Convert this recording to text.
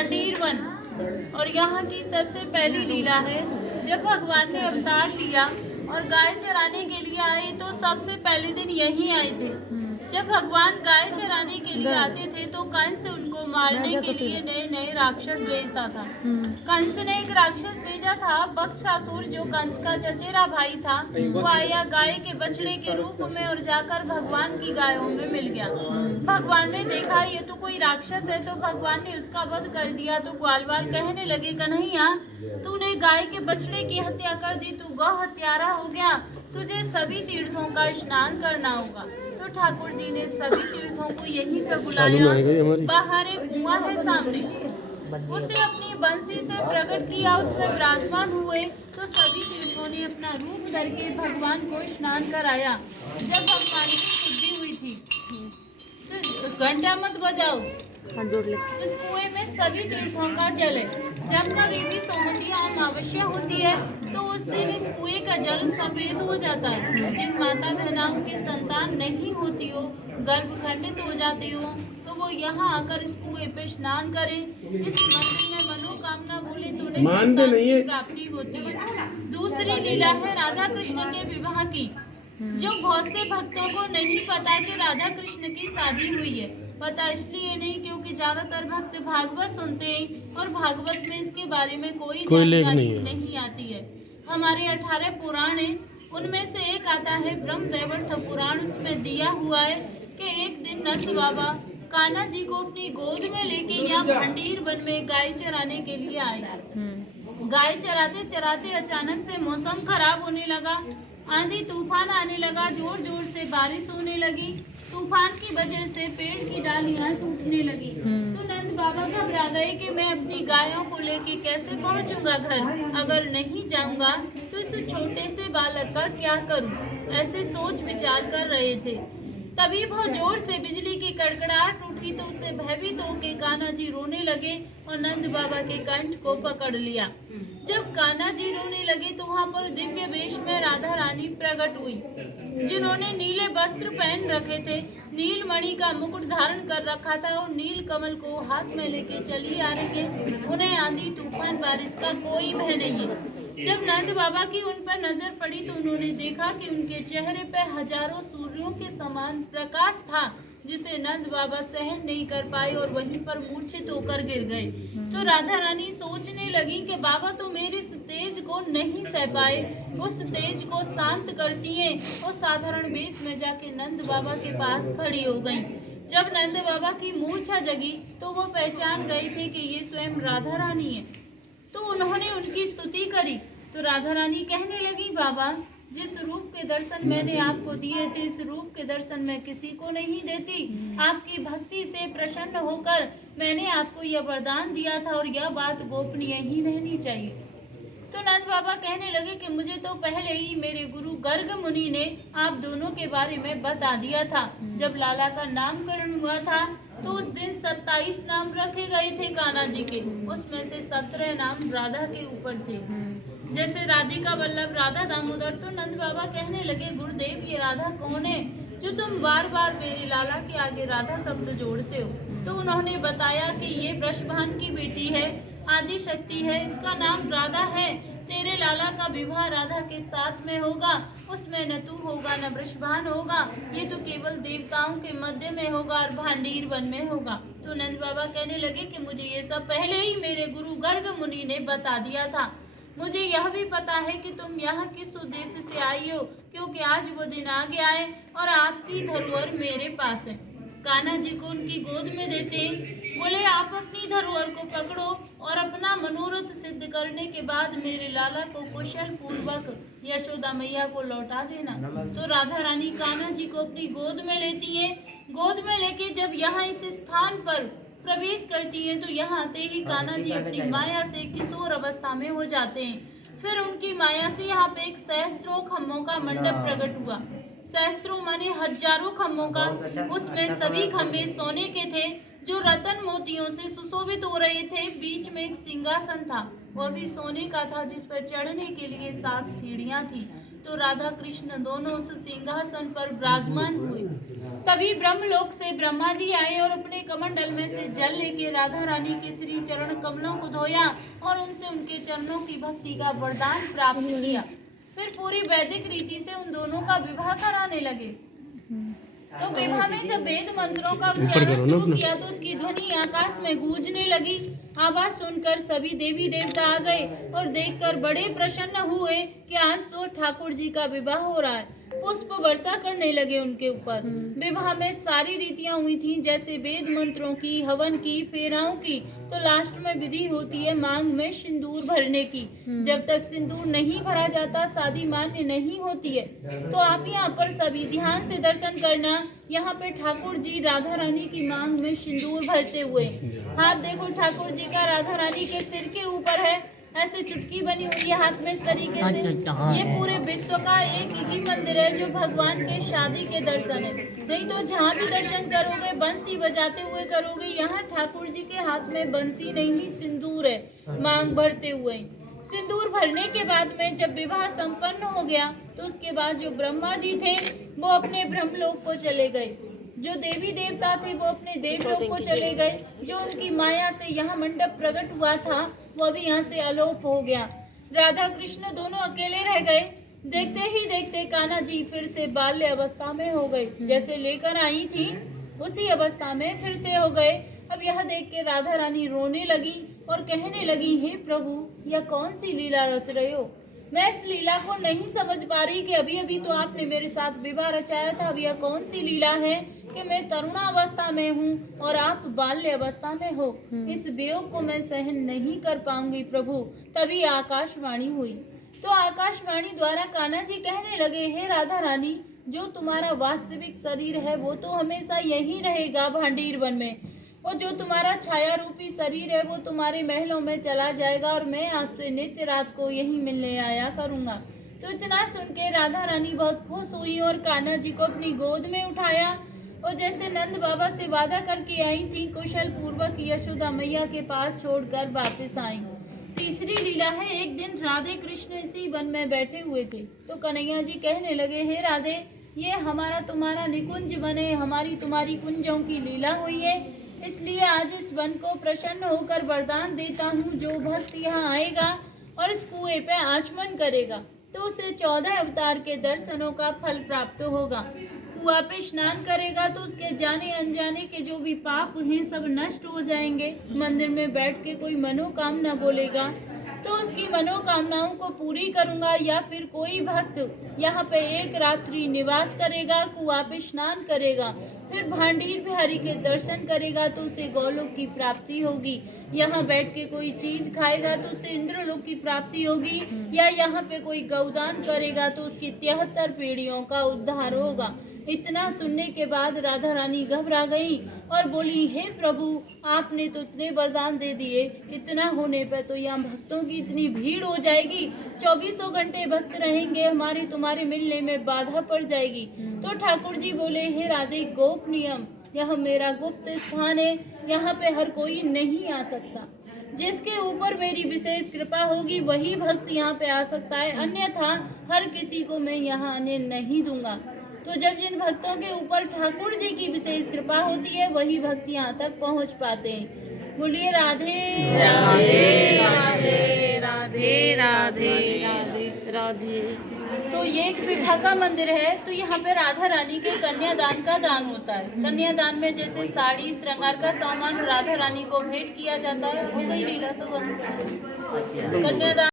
Bhandir one. और यहाँ की सबसे पहली लीला है, जब भगवान ने अवतार लिया और गाय चराने के लिए आए तो सबसे पहले दिन यहीं आए थे। जब भगवान गाय चराने के लिए आते थे तो कंस उनको मारने के लिए नए नए राक्षस भेजता था। कंस ने एक राक्षस भेजा था बक्सासुर, जो कंस का चचेरा भाई था। वो आया गाय के बछड़े के रूप में और जाकर भगवान की गायों में मिल गया। भगवान ने देखा ये तो कोई राक्षस है, तो भगवान ने उसका वध कर दिया। तो ग्वालवाल कहने लगे, कन्हैया तूने गाय के बछड़े की हत्या कर दी, तू गौ हत्यारा हो गया, तुझे सभी तीर्थों का स्नान करना होगा। तो ठाकुर जी ने सभी तीर्थों को यहीं पे बुलाया। बाहर एक कुआं है सामने, उसे अपनी बंसी से प्रकट किया, उसमें विराजमान हुए। तो सभी तीर्थों ने अपना रूप करके भगवान को स्नान कराया। जब भगवान की शुद्धि हुई थी तो घंटा मत बजाओ, इस कुएं में सभी तीर्थों का जल है। जब कभी भी सोमवती और अमावस्या होती है तो उस दिन इस कुएं का जल सफेद हो जाता है। जिन माता बहनाओं की संतान नहीं होती हो, गर्भ खंडित हो जाते हो, तो वो यहाँ आकर इस कुएं पे स्नान करें। इस मंदिर में मनोकामना बोले तो उन्हें संतान की प्राप्ति होती है। दूसरी लीला है राधा कृष्ण के विवाह की, जो बहुत से भक्तों को नहीं पता कि राधा कृष्ण की शादी हुई है। पता इसलिए नहीं क्योंकि ज्यादातर भक्त भागवत सुनते हैं और भागवत में इसके बारे में कोई जानकारी नहीं आती है। हमारे 18 पुराण हैं, उनमें से एक आता है ब्रह्मदैवर्थ पुराण। उसमें दिया हुआ है कि एक दिन नंद बाबा कान्हा जी को अपनी गोद में लेके यहाँ भांडीर वन में गाय चराने के लिए आए। गाय चराते चराते अचानक से मौसम खराब होने लगा, आंधी तूफान आने लगा, जोर जोर से बारिश होने लगी। तूफान की वजह से पेड़ की डालियां टूटने लगी। तो नंद बाबा घबरा गए कि मैं अपनी गायों को लेके कैसे पहुंचूंगा घर, अगर नहीं जाऊंगा तो इस छोटे से बालक का क्या करूं। ऐसे सोच विचार कर रहे थे, तभी बहुत जोर से बिजली की कड़कड़ाहट उठी। तो उससे भयभीत होकर कान्हा जी रोने लगे और नंद बाबा के कंठ को पकड़ लिया। जब कान्हा जी रोने लगे तो वहाँ पर दिव्य वेश में राधा रानी प्रकट हुई, जिन्होंने नीले वस्त्र पहन रखे थे, नील मणि का मुकुट धारण कर रखा था और नील कमल को हाथ में लेके चली आ रही है। उन्हें आंधी तूफान बारिश का कोई भय नहीं है। जब नंद बाबा की उन पर नजर पड़ी तो उन्होंने देखा कि उनके चेहरे पे हजारों सूर्यों के समान प्रकाश था, जिसे नंद बाबा सहन नहीं कर पाए और वहीं पर मूर्छित होकर गिर गए। तो राधा रानी सोचने लगी कि बाबा तो मेरे इस तेज को नहीं सह पाए, उस तेज को शांत करती हैं और साधारण वेश में जाके नंद बाबा के पास खड़ी हो गई। जब नंद बाबा की मूर्छा जगी तो वो पहचान गए थे कि ये स्वयं राधा रानी है। तो उन्होंने उनकी स्तुति करी। तो राधा रानी कहने लगी, बाबा जिस रूप के दर्शन मैंने आपको दिए थे, इस रूप के दर्शन मैं किसी को नहीं देती। आपकी भक्ति से प्रसन्न होकर मैंने आपको यह वरदान दिया था और यह बात गोपनीय ही रहनी चाहिए। तो नंद बाबा कहने लगे कि मुझे तो पहले ही मेरे गुरु गर्ग मुनि ने आप दोनों के बारे में बता दिया था। जब लाला का नामकरण हुआ था तो उस दिन 27 नाम रखे गए थे कान्हा जी के, उसमें से 17 नाम राधा के ऊपर थे, जैसे राधिका वल्लभ, राधा दामोदर। तो नंद बाबा कहने लगे, गुरुदेव ये राधा कौन है जो तुम बार बार मेरे लाला के आगे राधा शब्द जोड़ते हो। तो उन्होंने बताया कि ये वृषभान की बेटी है, आदि शक्ति है, इसका नाम राधा है। तेरे लाला का विवाह राधा के साथ में होगा, उसमें न तू होगा न वृषभान होगा, ये तो केवल देवताओं के मध्य में होगा और भांडीर वन में होगा। तो नंद बाबा कहने लगे कि मुझे ये सब पहले ही मेरे गुरु गर्ग मुनि ने बता दिया था। मुझे यह भी पता है कि तुम यहाँ किस उद्देश्य से आई हो, क्योंकि आज वो दिन आ गया है और आपकी धरोहर मेरे पास है। कान्हा जी को उनकी गोद में देते बोले, आप अपनी धरोहर को पकड़ो और अपना मनोरथ सिद्ध करने के बाद मेरे लाला को कुशल पूर्वक यशोदा मैया को लौटा देना। तो राधा रानी कान्हा जी को अपनी गोद में लेती है। गोद में लेके जब यहाँ इस स्थान पर प्रवेश करती है तो यहाँ आते ही कान्हा जी अपनी माया से किशोर अवस्था में हो जाते हैं। फिर उनकी माया से यहाँ पे एक सहस्त्रों खम्भों का मंडप प्रकट हुआ। सहस्त्रों माने हजारों खम्भों का, उसमें सभी खम्भे सोने के थे जो रतन मोतियों से सुशोभित हो रहे थे। बीच में एक सिंहासन था, वह भी सोने का था, जिस पर चढ़ने के लिए 7 सीढ़ियां थी। तो राधा कृष्ण दोनों उस सिंहासन पर विराजमान हुए। तभी ब्रह्मलोक से ब्रह्मा जी आए और अपने कमंडल में से जल लेके राधा रानी के श्री चरण कमलों को धोया और उनसे उनके चरणों की भक्ति का वरदान प्राप्त किया। फिर पूरी वैदिक रीति से उन दोनों का विवाह कराने लगे। तो विवाह में जब वेद मंत्रों का उच्चारण शुरू किया तो उसकी ध्वनि आकाश में गूंजने लगी। आवाज सुनकर सभी देवी देवता आ गए और देखकर बड़े प्रसन्न हुए कि आज तो ठाकुर जी का विवाह हो रहा है। पुष्प वर्षा करने लगे उनके ऊपर। विवाह में सारी रीतियां हुई थी, जैसे वेद मंत्रों की, हवन की, फेराओं की। तो लास्ट में विधि होती है मांग में सिंदूर भरने की। जब तक सिंदूर नहीं भरा जाता शादी मान्य नहीं होती है। तो आप यहाँ पर सभी ध्यान से दर्शन करना। यहाँ पे ठाकुर जी राधा रानी की मांग में सिंदूर भरते हुए। हाथ देखो ठाकुर जी का राधा रानी के सिर के ऊपर है, ऐसे चुटकी बनी हुई है हाथ में इस तरीके से। ये पूरे विश्व का एक ही मंदिर है जो भगवान के शादी के दर्शन है। नहीं तो जहाँ भी दर्शन करोगे बंसी बजाते हुए करोगे। यहाँ ठाकुर जी के हाथ में बंसी नहीं सिंदूर है, मांग भरते हुए। सिंदूर भरने के बाद में जब विवाह संपन्न हो गया तो उसके बाद जो ब्रह्मा जी थे वो अपने ब्रह्मलोक को चले गए। जो देवी देवता थे वो अपने देवलोक को चले गए। जो उनकी माया से यहाँ मंडप प्रकट हुआ था वो भी यहाँ से अलोप हो गया। राधा कृष्ण दोनों अकेले रह गए। देखते ही देखते कान्हा जी फिर से बाल्य अवस्था में हो गए। जैसे लेकर आई थी उसी अवस्था में फिर से हो गए। अब यह देख के राधा रानी रोने लगी और कहने लगी, हे प्रभु यह कौन सी लीला रच रहे हो। मैं इस लीला को नहीं समझ पा रही कि अभी अभी तो आपने मेरे साथ विवाह रचाया था। अब यह कौन सी लीला है कि मैं तरुणावस्था में हूँ और आप बाल्य अवस्था में हो। इस वियोग को मैं सहन नहीं कर पाऊंगी प्रभु। तभी आकाशवाणी हुई। तो आकाशवाणी द्वारा कान्हा जी कहने लगे, हे राधा रानी जो तुम्हारा वास्तविक शरीर है वो तो हमेशा यही रहेगा भांडीर वन में, और जो तुम्हारा छाया रूपी शरीर है वो तुम्हारे महलों में चला जाएगा और मैं आपसे नित्य रात को यही मिलने आया करूंगा। तो इतना सुन के राधा रानी बहुत खुश हुई और कान्हा जी को अपनी गोद में उठाया और जैसे नंद बाबा से वादा करके आई थी कुशल पूर्वक यशोदा मैया के पास छोड़कर वापस आई। तीसरी लीला है, एक दिन राधे कृष्ण इसी वन में बैठे हुए थे तो कन्हैया जी कहने लगे, हे राधे ये हमारा तुम्हारा निकुंज वन है, हमारी तुम्हारी कुंजों की लीला हुई है। इसलिए आज इस वन को प्रसन्न होकर वरदान देता हूँ, जो भक्त यहाँ आएगा और इस कुएं पे आचमन करेगा तो उसे 14 अवतार के दर्शनों का फल प्राप्त होगा। कुआं पे स्नान करेगा तो उसके जाने अनजाने के जो भी पाप हैं सब नष्ट हो जाएंगे। मंदिर में बैठ के कोई मनोकामना बोलेगा तो उसकी मनोकामनाओं को पूरी करूंगा। या फिर कोई भक्त यहाँ पे एक रात्रि निवास करेगा, कुआं पे स्नान करेगा, फिर भांडीर बिहारी के दर्शन करेगा तो उसे गौलोक की प्राप्ति होगी। यहाँ बैठ के कोई चीज खाएगा तो उसे इंद्रलोक की प्राप्ति होगी। या यहाँ पे कोई गौदान करेगा तो उसकी 73 पीढ़ियों का उद्धार होगा। इतना सुनने के बाद राधा रानी घबरा गई और बोली, हे प्रभु आपने तो इतने वरदान दे दिए, इतना होने पर तो यहाँ भक्तों की इतनी भीड़ हो जाएगी, 24 घंटे भक्त रहेंगे, हमारे तुम्हारे मिलने में बाधा पड़ जाएगी। तो ठाकुर जी बोले, हे राधे गोपनीयम यह मेरा गुप्त स्थान है, यहाँ पे हर कोई नहीं आ सकता। जिसके ऊपर मेरी विशेष कृपा होगी वही भक्त यहाँ पे आ सकता है, अन्यथा हर किसी को मैं यहाँ आने नहीं दूंगा। तो जब जिन भक्तों के ऊपर ठाकुर जी की विशेष कृपा होती है वही भक्त यहाँ तक पहुँच पाते हैं। बोलिए राधे राधे राधे राधे राधे राधे राधे। तो ये एक विवाह का मंदिर है। तो यहाँ पे राधा रानी के कन्यादान का दान होता है। कन्यादान में जैसे साड़ी श्रृंगार का सामान राधा रानी को भेंट किया जाता है। हो गई लीला तो बंद कर दो। कन्यादान